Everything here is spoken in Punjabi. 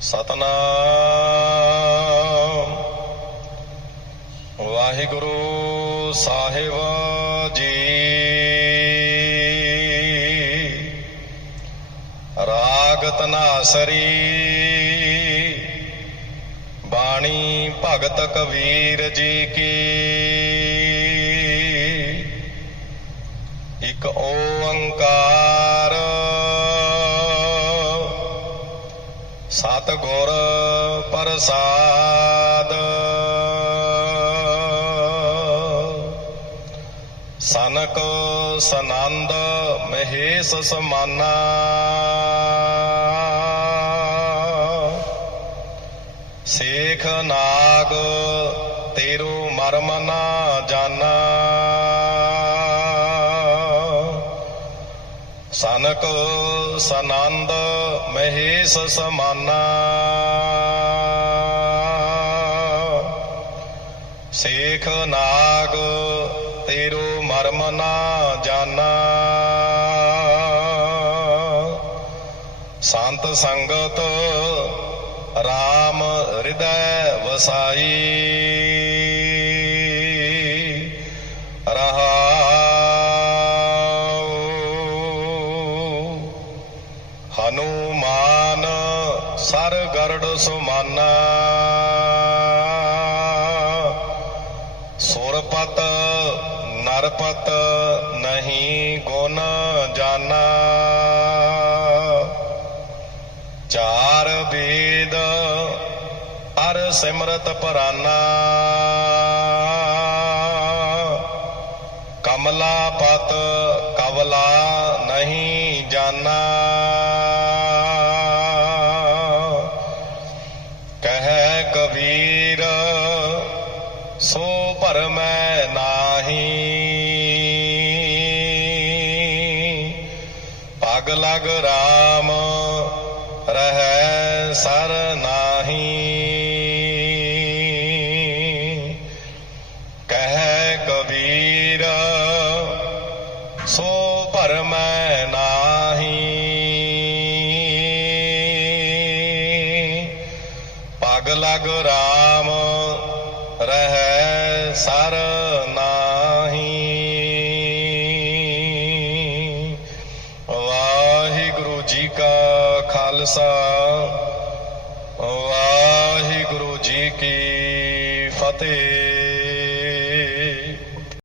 ਸਤਨਾਮ। ਵਾਹਿਗੁਰੂ ਸਾਹਿਬ ਜੀ। ਰਾਗ ਤਨਾਸਰੀ। ਬਾਣੀ ਭਗਤ ਕਬੀਰ ਜੀ ਕੀ। ਸਤਿਗੁਰ ਪ੍ਰਸਾਦ। ਸਨਕ ਸਨੰਦ ਮਹੇਸ਼ ਸਮਾਨਾ। ਸੇਖ ਨਾਗ ਤੇਰੂ ਮਰਮ ਨਾ ਜਾਣਾ ਸਨਕ ਸਨੰਦ ਮਹੇਸ਼ ਸਮਾਨਾ। ਸੇਖ ਨਾਗ ਤੇਰੋ ਮਰਮ ਨਾ ਜਾਣਾ ਸੰਤ ਸੰਗਤ RAM ਹਿਰਦੈ ਵਸਾਈ। ਹਨੂਮਾਨ ਸਰ ਗਰੜ ਸੁਮਾਨਾ। ਸੁਰਪਤ ਨਰਪਤ ਨਹੀਂ ਗੁਣ ਜਾਣਾ ਚਾਰ ਵੇਦ ਅਰ ਸਿਮਰਤ ਪਰਾਨਾ। ਕਮਲਾ ਪਤ ਕਵਲਾ ਨਹੀਂ ਜਾਣਾ ਕਹਿ ਕਬੀਰ, ਸੋ ਭਰਮੈ ਨਾਹੀ। ਪਗ ਲਗ ਰਾਮ, ਰਹਿ ਸਰ ਨਾਹੀ। ਪਗ ਲਗ RAM ਰਹਿ ਸਰ ਨਾਹੀ। ਵਾਹਿਗੁਰੂ ਜੀ ਕਾ ਖਾਲਸਾ ਵਾਹਿਗੁਰੂ ਜੀ ਕੀ ਫਤਿਹ।